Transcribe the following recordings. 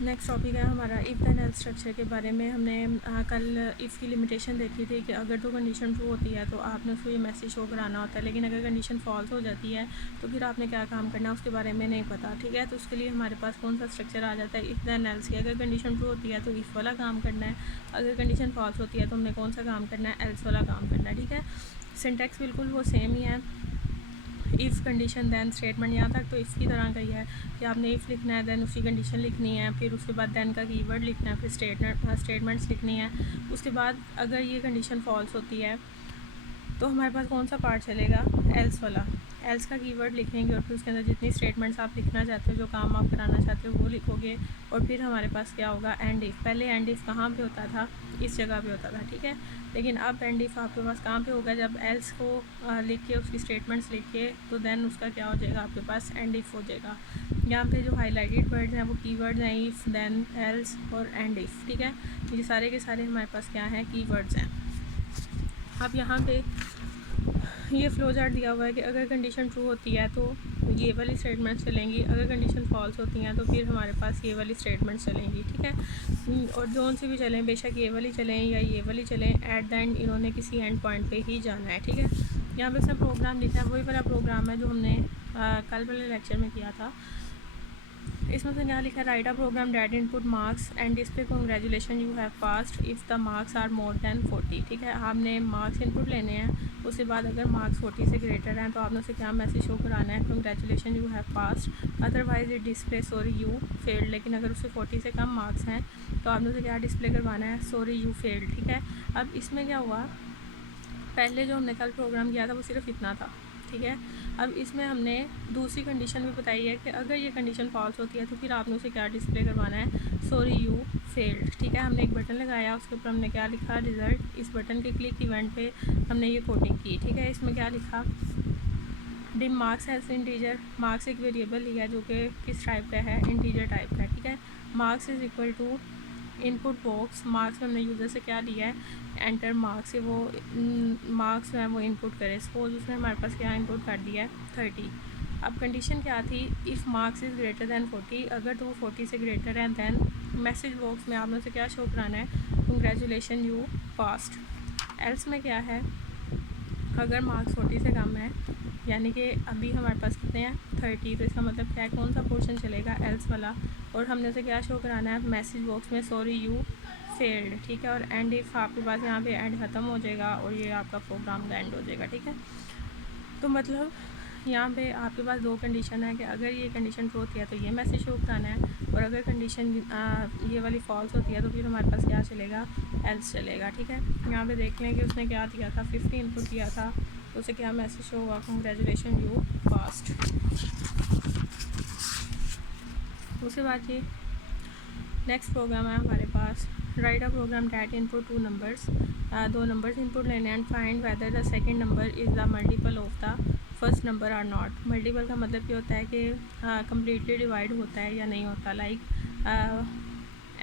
Next topic है हमारा if then else structure के बारे में। हमने कल इफ़ की लिमिटेशन देखी थी कि अगर तो कंडीशन ट्रू होती है तो आपने उसको ये मैसेज शो कराना होता है, लेकिन अगर कंडीशन फॉल्स हो जाती है तो फिर आपने क्या काम करना है उसके बारे में नहीं पता। ठीक है, तो उसके लिए हमारे पास कौन सा स्ट्रक्चर आ जाता है, इफ़ देन एल्स की। अगर कंडीशन ट्रू होती है तो इफ़ वाला काम करना है, अगर कंडीशन फॉल्स होती है तो हमने कौन सा काम करना है, एल्स वाला काम करना है। ठीक है, सिंटैक्स बिल्कुल वो सेम ही है, इफ़ कंडीशन दैन स्टेटमेंट। यहाँ तक तो इफ़ की तरह का ही है कि आपने इफ़ लिखना है, दैन उसकी कंडीशन लिखनी है, फिर उसके बाद दैन का कीवर्ड लिखना है, फिर स्टेटमेंट्स लिखनी है। उसके बाद अगर ये कंडीशन फॉल्स होती है तो हमारे पास कौन सा पार्ट चलेगा, एल्स वाला। एल्स का कीवर्ड लिखेंगे और फिर उसके अंदर जितनी स्टेटमेंट्स आप लिखना चाहते हो, जो काम आप कराना चाहते हो वो लिखोगे। और फिर हमारे पास क्या होगा, एंड इफ़। पहले एंड इफ़ कहाँ पे होता था, इस जगह पे होता था। ठीक है, लेकिन अब एंड इफ़ आपके पास कहाँ पे होगा, जब एल्स को लिख के उसकी स्टेटमेंट्स लिख के तो देन उसका क्या हो जाएगा, आपके पास एंड इफ़ हो जाएगा। यहाँ पे जो हाईलाइटेड वर्ड्स हैं वो कीवर्ड्स हैं, इफ़, देन, एल्स और एंड इफ़। ठीक है, ये सारे के सारे हमारे पास क्या हैं, कीवर्ड्स हैं। अब यहाँ पे ये फ्लो चार्ट दिया हुआ है कि अगर कंडीशन ट्रू होती है तो ये वाली स्टेटमेंट्स चलेंगी, अगर कंडीशन फॉल्स होती हैं तो फिर हमारे पास ये वाली स्टेटमेंट्स चलेंगी। ठीक है, और जोन से भी चलें, बेशक ये वाली चलें या ये वाली चलें, एट द एंड इन्होंने किसी एंड पॉइंट पे ही जाना है। ठीक है, यहाँ पे सब प्रोग्राम लिखा है, वही वाला प्रोग्राम है जो हमने कल वाले लेक्चर में किया था। इसमें से क्या लिखा है, write a program that input marks and display congratulation you have passed if the marks are more than 40। ठीक है, आपने मार्क्स इनपुट लेने हैं, उसके बाद अगर मार्क्स 40 से ग्रेटर हैं तो आपने उसे क्या मैसेज शो कराना है, congratulation you have passed, otherwise it display sorry you failed. लेकिन अगर उससे 40 से कम मार्क्स हैं तो आपने उसे क्या डिस्प्ले करवाना है, सॉरी यू फेल्ड। ठीक है, अब इसमें क्या हुआ, पहले जो हमने कल प्रोग्राम किया था वो सिर्फ इतना था। ठीक है, अब इसमें हमने दूसरी कंडीशन भी बताई है कि अगर ये कंडीशन फॉल्स होती है तो फिर आपने उसे क्या डिस्प्ले करवाना है, सॉरी यू फेल्ड। ठीक है, हमने एक बटन लगाया, उसके ऊपर हमने क्या लिखा, रिज़ल्ट। इस बटन के क्लिक इवेंट पे हमने ये कोडिंग की। ठीक है, इसमें क्या लिखा, dim marks as integer. Marks एक वेरिएबल लिया जो कि किस टाइप का है, इंटीजर टाइप का है। ठीक है, marks is equal to input box. Marks में हमने यूज़र से क्या लिया है, एंटर मार्क्स से वो मार्क्स जो है वो इनपुट करे। सपोज उसने हमारे पास क्या इनपुट कर दिया है, 30। अब कंडीशन क्या थी, if marks is greater then 40, अगर तो वो 40 से ग्रेटर है देन मैसेज बॉक्स में आपने उसे क्या शो कराना है, कंग्रेचुलेशन यू पास्ड। एल्स में क्या है, अगर मार्क्स 40 से कम है, यानी कि अभी हमारे पास कितने हैं, 30, तो इसका मतलब क्या है, कौन सा पोर्शन चलेगा, एल्स वाला। और हमने उसे क्या शो कराना है, मैसेज बॉक्स में सॉरी यू फेल्ड। ठीक है, और एंड इफ़ आपके पास यहाँ पे एंड ख़त्म हो जाएगा और ये आपका प्रोग्राम एंड हो जाएगा। ठीक है, तो मतलब यहाँ पे आपके पास दो कंडीशन है कि अगर ये कंडीशन ट्रू होती है तो ये मैसेज शो कराना है, और अगर कंडीशन ये वाली फॉल्स होती है तो फिर हमारे पास क्या चलेगा, एल्स चलेगा। ठीक है, यहाँ पे देख लें कि उसने क्या दिया था, 50 इनपुट किया था, तो उसे क्या मैसेज शो हुआ, कंग्रेचुलेशन यू पास्ड। उसके बाद ये नेक्स्ट प्रोग्राम है हमारे पास, write a program that input two numbers. दो नंबर्स इनपुट लेने and find whether the second number is the multiple of the first number or not. Multiple का मतलब ये होता है कि कम्प्लीटली डिवाइड होता है या नहीं होता। लाइक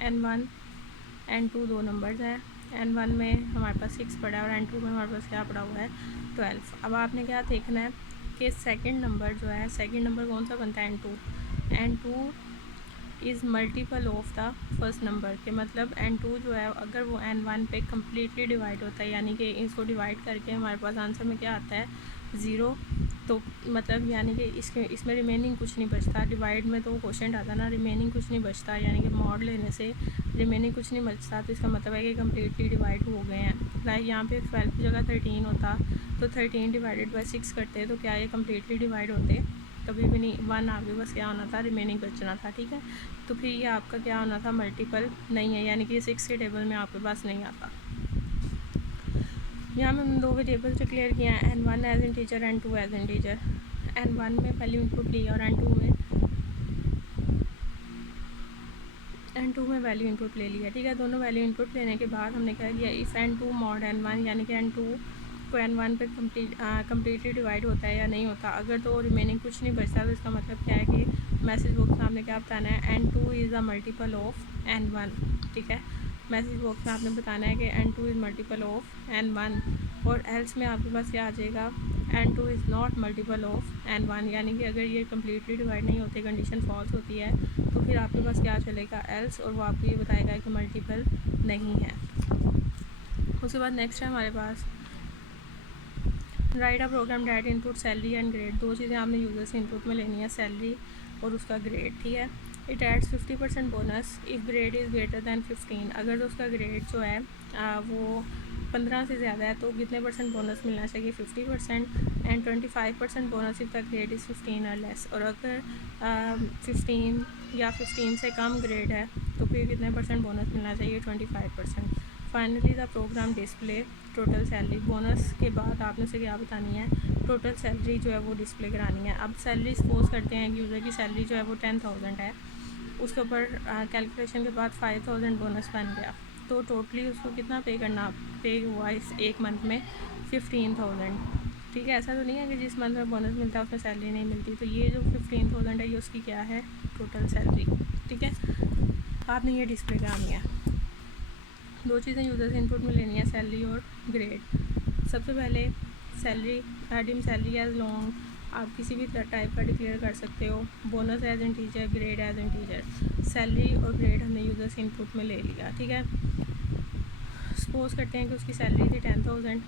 N1 N2 दो नंबर्स हैं, N1 में हमारे पास 6 पड़ा है और N2 में हमारे पास क्या पड़ा हुआ है, 12। अब आपने क्या देखना है कि सेकंड नंबर जो है, सेकंड नंबर कौन सा बनता है, N2 is multiple of the first number के मतलब N2 जो है अगर वो N1 पे कम्प्लीटली डिवाइड होता है, यानी कि इसको डिवाइड करके हमारे पास आंसर में क्या आता है, 0, तो मतलब यानी कि इसमें रिमेनिंग कुछ नहीं बचता। डिवाइड में तो वो क्वेश्चन आता ना, रिमेनिंग कुछ नहीं बचता, यानी कि मॉड लेने से रिमेनिंग कुछ नहीं बचता, तो इसका मतलब है कि कम्प्लीटली डिवाइड हो गए हैं। लाइक यहाँ पे 12 की जगह 13 होता तो 13 डिवाइडेड बाई 6 करते तो क्या ये कम्प्लीटली डिवाइड होते, कभी भी नहीं। 1 आगे बस क्या होना था, रिमेनिंग बचना था। ठीक है, तो फिर ये आपका क्या होना था, मल्टीपल नहीं है, यानी कि 6 के टेबल में आपके पास नहीं आता। यहाँ में हमने दो वेरिएबल से क्लियर किया है, N1 as integer, N2 as integer. N1 में वैल्यू इनपुट ली और N2 में वैल्यू इनपुट ले लिया। ठीक है, दोनों वैल्यू इनपुट लेने के बाद हमने क्या किया, इफ़ N2 मॉड N1, यानी कि N2 को N1 पे कम्प्लीटली डिवाइड होता है या नहीं होता। अगर तो रिमेनिंग कुछ नहीं बचता तो इसका मतलब क्या है कि मैसेज बॉक्स में आपने क्या बताना है, N2 is a multiple of N1। ठीक है, मैसेज बॉक्स में आपने बताना है कि N2 is multiple of N1, और एल्स में आपके पास क्या आ जाएगा, N2 is not multiple of N1, यानी कि अगर ये कम्प्लीटली डिवाइड नहीं होते, कंडीशन फॉल्स होती है तो फिर आपके पास क्या चलेगा, एल्स, और वो आपको ये बताएगा कि मल्टीपल नहीं है। उसके बाद नेक्स्ट है हमारे पास write a program that input salary and grade. दो चीज़ें आपने यूज़र से इनपुट में लेनी है, सैलरी और उसका ग्रेड, ठीक है। It adds 50% bonus if grade is greater than 15। अगर तो उसका ग्रेड जो है वो 15 से ज़्यादा है तो कितने परसेंट बोनस मिलना चाहिए, 50%। And 25% bonus if the grade is 15 और लेस। और अगर 15 या 15 से कम ग्रेड है तो फिर कितने परसेंट बोनस मिलना चाहिए, 25%। Finally the program display total salary. Bonus के बाद आपने उसे क्या बतानी है, टोटल सैलरी जो है वो डिस्प्ले करानी है। अब सैलरी सपोज करते हैं कि यूज़र की सैलरी जो है वो 10,000 है, उसके ऊपर कैलकुलेशन के बाद 5,000 बोनस बन गया, तो टोटली उसको कितना पे करना, पे हुआ इस एक मंथ में 15,000, ठीक है। ऐसा तो नहीं है कि जिस मंथ में बोनस मिलता है उसमें सैलरी नहीं मिलती, तो ये जो 15,000 है ये उसकी क्या है, टोटल सैलरी, ठीक है। आपने ये डिस्प्ले करानी है। दो चीज़ें यूज़र से इनपुट में लेनी है, सैलरी और ग्रेड। सबसे पहले salary, adding salary as long, आप किसी भी टाइप का डिक्लेयर कर सकते हो, bonus as integer, grade as integer. Salary और ग्रेड हमने यूज़र से इनपुट में ले लिया, ठीक है। सपोज करते हैं कि उसकी सैलरी थी 10,000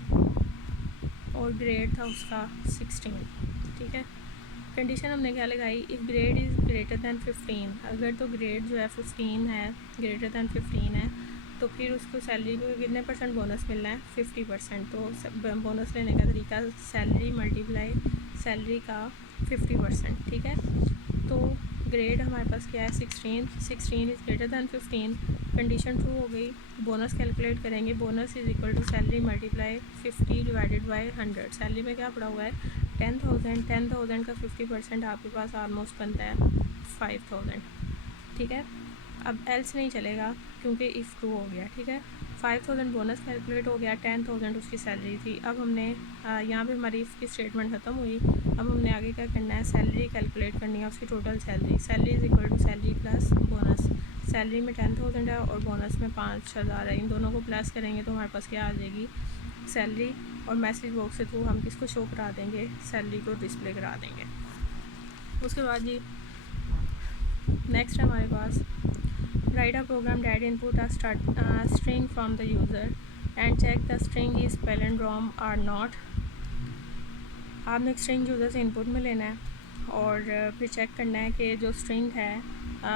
और ग्रेड था उसका 16, ठीक है। कंडीशन हमने क्या लगाई, if grade is greater than 15। अगर तो ग्रेड जो है 15 है, ग्रेटर दैन 15 है, तो फिर उसको सैलरी को कितने परसेंट बोनस मिलना है, 50%। तो बोनस लेने का तरीका सैलरी मल्टीप्लाई सैलरी का 50%, ठीक है। तो ग्रेड हमारे पास क्या है, 16 is greater than 15, condition true हो गई। बोनस कैलकुलेट करेंगे, bonus is equal to salary multiply 50 divided by 100। Salary में क्या पड़ा हुआ है, 10,000 का 50% आपके पास ऑलमोस्ट बनता है 5,000, ठीक है। अब एल्स नहीं चलेगा क्योंकि इफ़ ट्रू हो गया, ठीक है। 5,000 बोनस कैलकुलेट हो गया, 10,000 उसकी सैलरी थी। अब हमने यहाँ पे हमारी इफ़ की स्टेटमेंट ख़त्म हुई। अब हमने आगे क्या करना है, सैलरी कैलकुलेट करनी है, उसकी total salary. Salary is equal to salary plus bonus. Salary में 10,000 है और बोनस में 5,000 है, इन दोनों को प्लस करेंगे तो हमारे पास क्या आ जाएगी, सैलरी। और मैसेज बॉक्स के थ्रू हम किसको शो करा देंगे, सैलरी को डिस्प्ले करा देंगे। उसके बाद जी नेक्स्ट है हमारे पास write a program that input a string from the user and check the string is palindrome or not। आपने स्ट्रिंग यूज़र से इनपुट में लेना है और फिर चेक करना है कि जो स्ट्रिंग है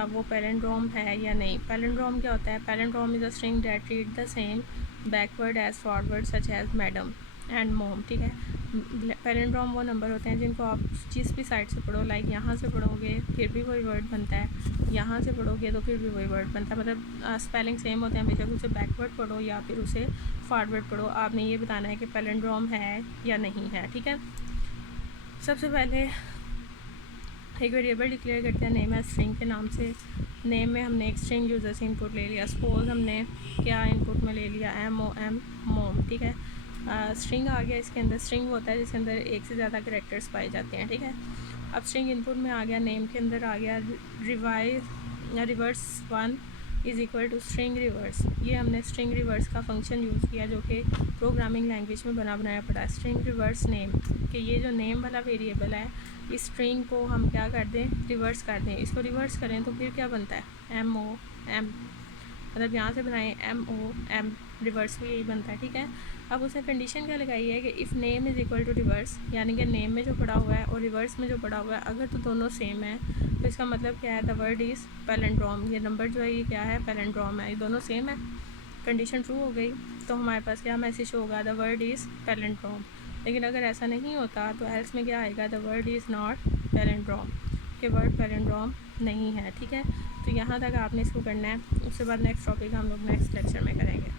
वो पैलिंड्रोम है या नहीं। पैलिंड्रोम क्या होता है, palindrome is a string that read the same backward as forward such as madam and mom, ठीक है। पैलिंड्रोम वो नंबर होते हैं जिनको आप जिस भी साइड से पढ़ो, लाइक यहाँ से पढ़ोगे फिर भी वही वर्ड बनता है, यहाँ से पढ़ोगे तो फिर भी वही वर्ड बनता है, मतलब स्पेलिंग सेम होते हैं, बेशक उसे बैकवर्ड पढ़ो या फिर उसे फॉरवर्ड पढ़ो। आपने ये बताना है कि पैलिंड्रोम है या नहीं है, ठीक है। सबसे पहले एक वेरिएबल डिक्लेयर करते हैं नेम है स्ट्रिंग के नाम से। नेम में हमने एक स्ट्रिंग यूज़र से इनपुट ले लिया, सपोज हमने क्या इनपुट में ले लिया, MOM मोम, ठीक है। स्ट्रिंग आ गया, इसके अंदर स्ट्रिंग होता है जिसके अंदर एक से ज़्यादा कैरेक्टर्स पाए जाते हैं, ठीक है। अब स्ट्रिंग इनपुट में आ गया, नेम के अंदर आ गया reverse 1 is equal to string reverse. ये हमने स्ट्रिंग रिवर्स का फंक्शन यूज़ किया जो कि प्रोग्रामिंग लैंग्वेज में बना बनाया पड़ा है। स्ट्रिंग रिवर्स नेम, कि ये जो नेम वाला वेरिएबल है इस स्ट्रिंग को हम क्या कर दें, रिवर्स कर दें। इसको रिवर्स करें तो फिर क्या बनता है, MOM, मतलब यहाँ से बनाएं MOM, रिवर्स भी यही बनता है, ठीक है। अब उसने कंडीशन क्या लगाई है कि if name is equal to reverse, यानी कि नेम में जो पड़ा हुआ है और रिवर्स में जो पड़ा हुआ है अगर तो दोनों सेम है तो इसका मतलब क्या है, द वर्ड इज़ पैलिंड्रोम। ये नंबर जो है ये क्या है, पैलिंड्रोम है, ये दोनों सेम है। कंडीशन ट्रू हो गई तो हमारे पास क्या मैसेज होगा, द वर्ड इज़ पैलिंड्रोम। लेकिन अगर ऐसा नहीं होता तो एल्स में क्या आएगा, the word is not palindrome, कि वर्ड पैलिंड्रोम नहीं है, ठीक है। तो यहाँ तक आपने इसको करना है, उसके बाद नेक्स्ट टॉपिक हम लोग नेक्स्ट लेक्चर में करेंगे।